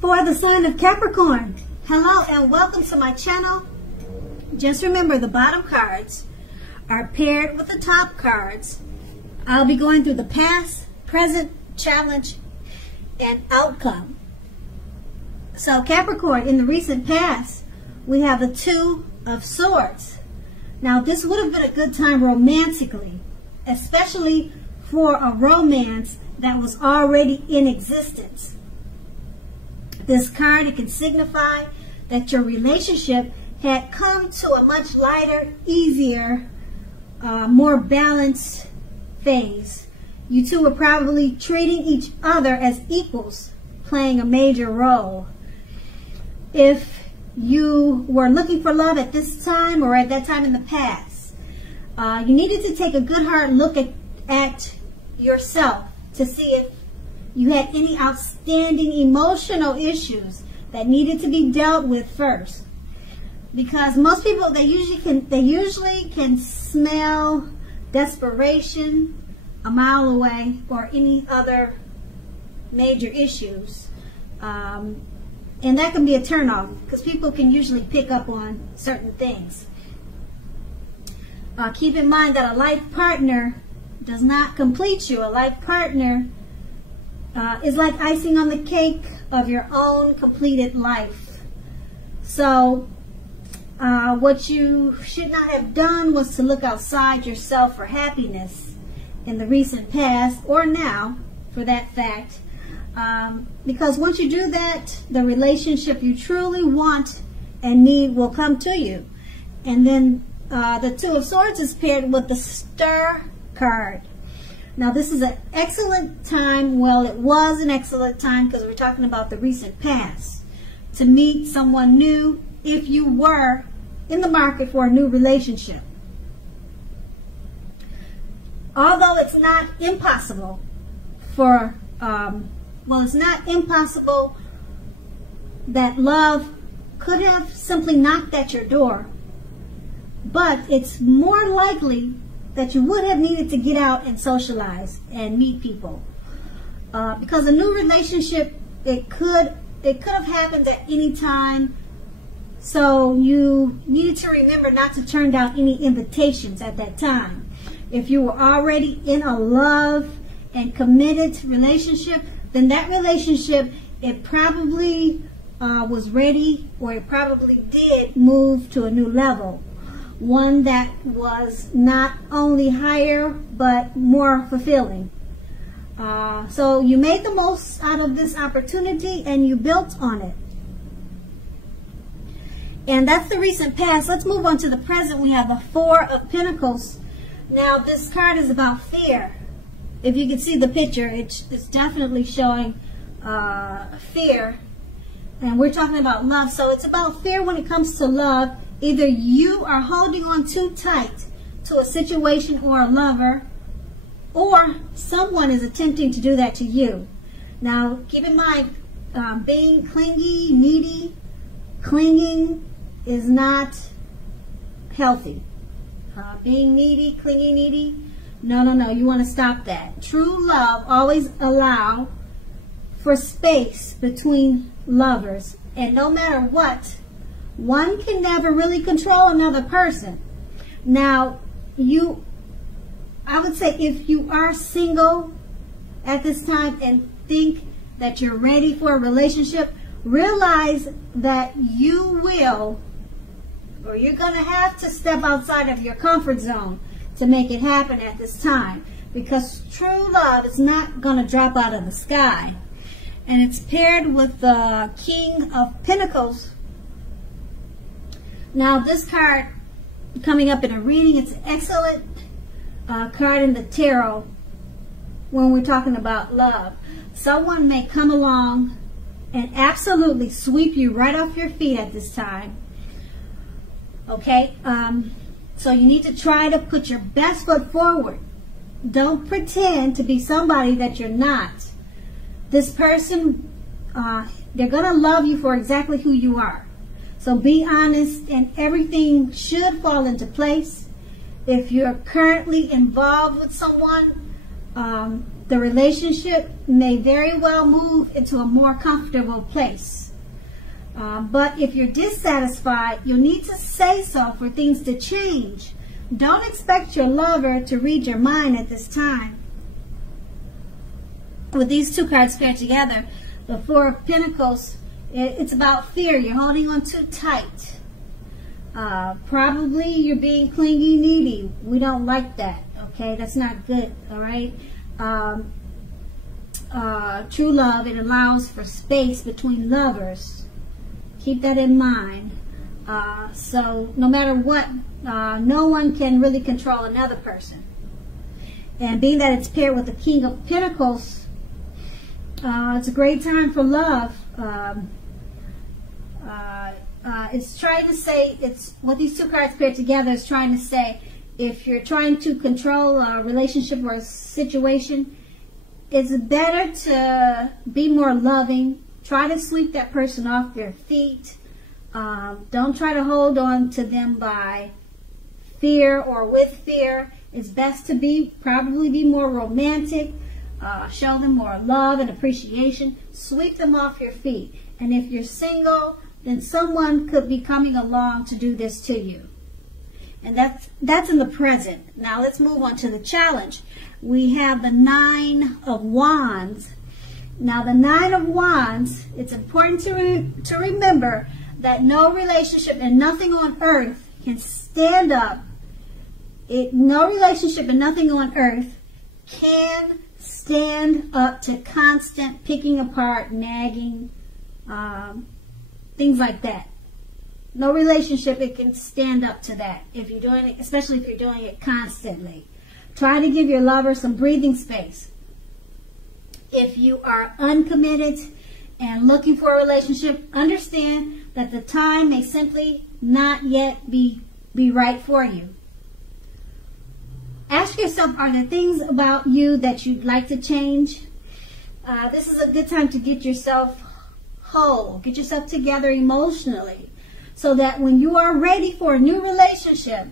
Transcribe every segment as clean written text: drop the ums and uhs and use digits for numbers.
For the sign of Capricorn, hello and welcome to my channel. Just remember, the bottom cards are paired with the top cards. I'll be going through the past, present, challenge, and outcome. So Capricorn, in the recent past, we have the Two of Swords. Now this would have been a good time romantically, especially for a romance that was already in existence. This card, it can signify that your relationship had come to a much lighter, easier, more balanced phase. You two were probably treating each other as equals, playing a major role. If you were looking for love at this time or at that time in the past, you needed to take a good hard look at yourself to see if you had any outstanding emotional issues that needed to be dealt with first. Because most people, they usually can smell desperation a mile away, or any other major issues. And that can be a turnoff because people can usually pick up on certain things. Keep in mind that a life partner does not complete you. A life partner is like icing on the cake of your own completed life. So what you should not have done was to look outside yourself for happiness in the recent past, or now for that fact, because once you do that, the relationship you truly want and need will come to you. And then the Two of Swords is paired with the Star card. Now this is an excellent time, well, it was an excellent time because we're talking about the recent past, to meet someone new if you were in the market for a new relationship. Although it's not impossible for, it's not impossible that love could have simply knocked at your door, but it's more likely that you would have needed to get out and socialize and meet people. Because a new relationship, it could have happened at any time. So you needed to remember not to turn down any invitations at that time. If you were already in a love and committed relationship, then that relationship, it probably was ready, or it probably did move to a new level. One that was not only higher, but more fulfilling. So you made the most out of this opportunity and you built on it. And that's the recent past. Let's move on to the present. We have the Four of Pentacles. Now this card is about fear. If you can see the picture, it's definitely showing fear. And we're talking about love. So it's about fear when it comes to love. Either you are holding on too tight to a situation or a lover, or someone is attempting to do that to you. Now, keep in mind, being clingy, needy, clinging is not healthy. Being needy, clingy, needy, no, you want to stop that. True love always allows for space between lovers, and no matter what, one can never really control another person. Now, I would say if you are single at this time and think that you're ready for a relationship, realize that you will, or you're going to have to step outside of your comfort zone to make it happen at this time. Because true love is not going to drop out of the sky. And it's paired with the King of Pentacles. Now this card coming up in a reading, it's an excellent card in the tarot when we're talking about love. Someone may come along and absolutely sweep you right off your feet at this time. Okay, so you need to try to put your best foot forward. Don't pretend to be somebody that you're not. This person, they're going to love you for exactly who you are. So be honest, and everything should fall into place. If you're currently involved with someone, the relationship may very well move into a more comfortable place. But if you're dissatisfied, you'll need to say so for things to change. Don't expect your lover to read your mind at this time. With these two cards paired together, the Four of Pentacles, it's about fear. You're holding on too tight. Probably you're being clingy, needy. We don't like that, okay? That's not good, all right? True love, it allows for space between lovers. Keep that in mind. So no matter what, no one can really control another person. And being that it's paired with the King of Pentacles, it's a great time for love. It's trying to say, it's what these two cards paired together is trying to say, if you're trying to control a relationship or a situation, it's better to be more loving. Try to sweep that person off their feet. Don't try to hold on to them by fear or with fear. It's best to probably be more romantic. Show them more love and appreciation. Sweep them off your feet. And if you're single, then someone could be coming along to do this to you. And that's in the present. Now let's move on to the challenge. We have the Nine of Wands. Now the Nine of Wands, it's important to remember that no relationship and nothing on earth can stand up. No relationship and nothing on earth can stand up to constant picking apart, nagging, things like that. No relationship, it can stand up to that if you're doing it, especially if you're doing it constantly. Try to give your lover some breathing space. If you are uncommitted and looking for a relationship, understand that the time may simply not yet be right for you. Ask yourself, are there things about you that you'd like to change? This is a good time to get yourself whole, get yourself together emotionally, so that when you are ready for a new relationship,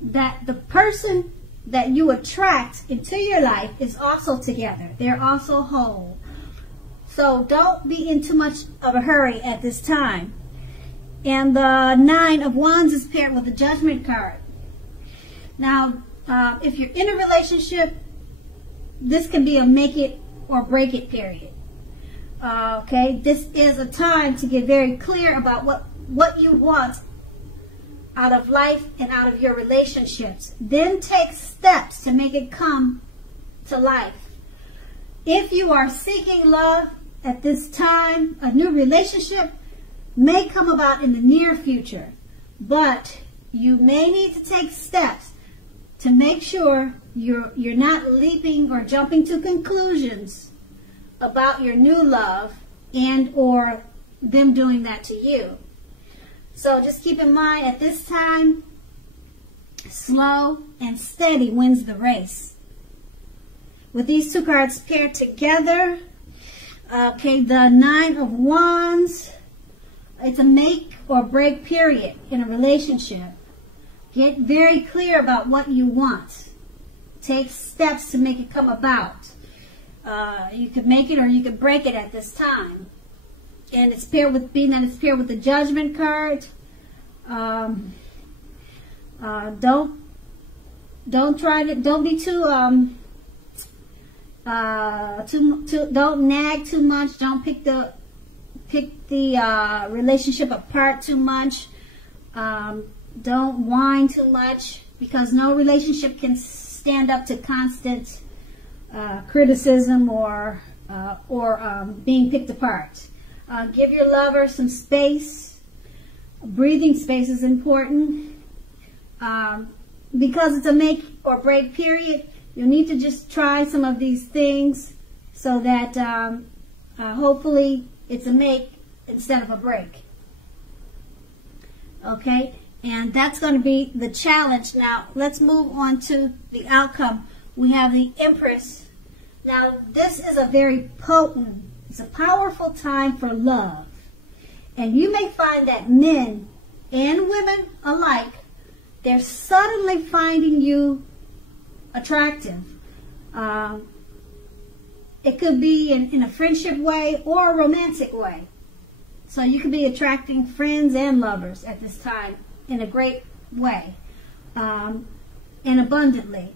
that the person that you attract into your life is also together. They're also whole. So don't be in too much of a hurry at this time. And the Nine of Wands is paired with the Judgment card. Now, if you're in a relationship, this can be a make it or break it period. Okay, this is a time to get very clear about what you want out of life and out of your relationships. Then take steps to make it come to life. If you are seeking love at this time, a new relationship may come about in the near future, but you may need to take steps to make sure you're not leaping or jumping to conclusions about your new love and or them doing that to you. So just keep in mind, at this time, slow and steady wins the race. With these two cards paired together, okay, the Nine of Wands, it's a make or break period in a relationship. Get very clear about what you want. Take steps to make it come about. You could make it or you could break it at this time. And it's paired with, being that it's paired with the Judgment card. Don't be too don't nag too much. Don't pick the relationship apart too much. Don't whine too much, because no relationship can stand up to constant criticism or being picked apart. Give your lover some space. Breathing space is important. Because it's a make or break period, you'll need to just try some of these things so that hopefully it's a make instead of a break. Okay? And that's going to be the challenge. Now, let's move on to the outcome. We have the Empress. Now, this is a very potent, it's a powerful time for love. And you may find that men and women alike, they're suddenly finding you attractive. It could be in a friendship way or a romantic way. So you could be attracting friends and lovers at this time in a great way, and abundantly.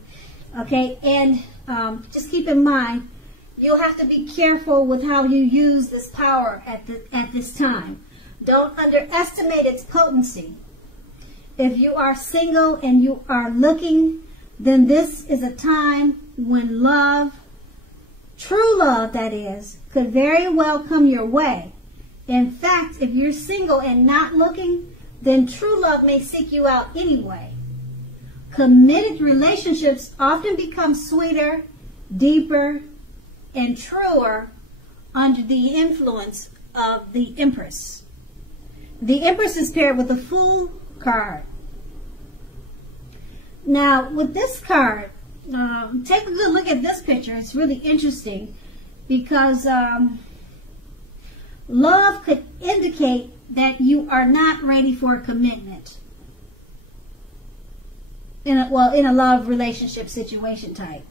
Okay, and just keep in mind, you'll have to be careful with how you use this power at this time. Don't underestimate its potency. If you are single and you are looking, then this is a time when love, true love that is, could very well come your way. In fact, if you're single and not looking, then true love may seek you out anyway. Committed relationships often become sweeter, deeper, and truer under the influence of the Empress. The Empress is paired with the Fool card. Now, with this card, take a good look at this picture. It's really interesting because love could indicate that you are not ready for a commitment in a love relationship situation type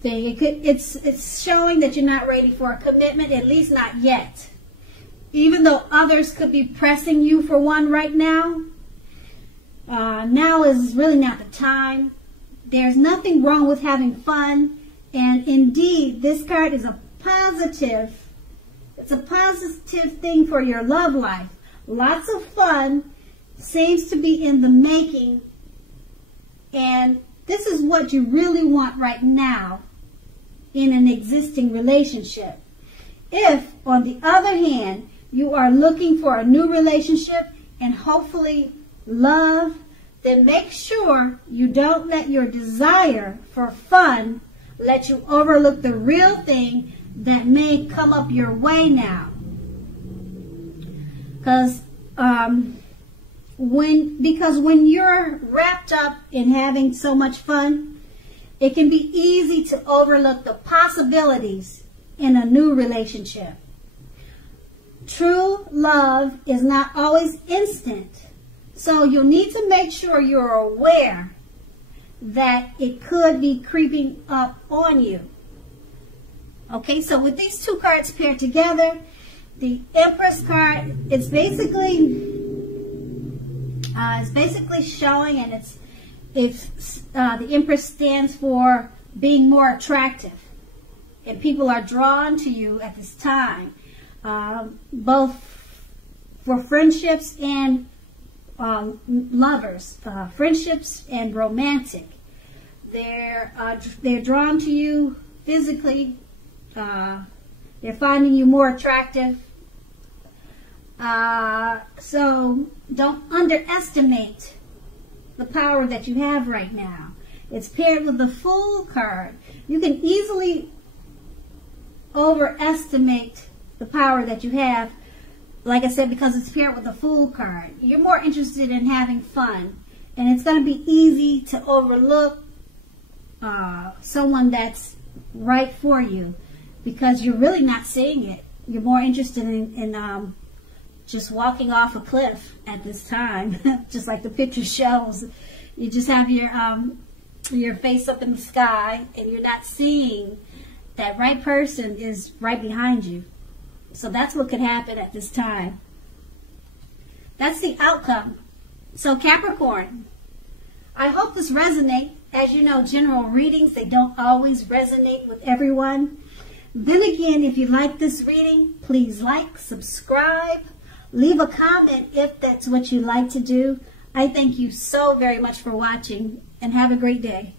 thing. It's showing that you're not ready for a commitment, at least not yet. Even though others could be pressing you for one right now, now is really not the time. There's nothing wrong with having fun, and indeed, this card is a positive. It's a positive thing for your love life. Lots of fun seems to be in the making, and this is what you really want right now in an existing relationship. If, on the other hand, you are looking for a new relationship and hopefully love, then make sure you don't let your desire for fun let you overlook the real thing that may come up your way now. Because when you're wrapped up in having so much fun, it can be easy to overlook the possibilities in a new relationship. True love is not always instant, so you'll need to make sure you're aware that it could be creeping up on you. Okay, so with these two cards paired together, the Empress card, it's basically showing, and the Empress stands for being more attractive, and people are drawn to you at this time, both for friendships and lovers, friendships and romantic. They're drawn to you physically. They're finding you more attractive. So don't underestimate the power that you have right now. It's paired with the Fool card. You can easily overestimate the power that you have, like I said, because it's paired with the Fool card. You're more interested in having fun, and it's going to be easy to overlook someone that's right for you because you're really not seeing it. You're more interested in just walking off a cliff at this time, just like the picture shows. You just have your face up in the sky, and you're not seeing that right person is right behind you. So that's what could happen at this time. That's the outcome. So Capricorn, I hope this resonates. As you know, general readings, they don't always resonate with everyone. Then again, if you like this reading, please like, subscribe, leave a comment if that's what you like to do. I thank you so very much for watching, and have a great day.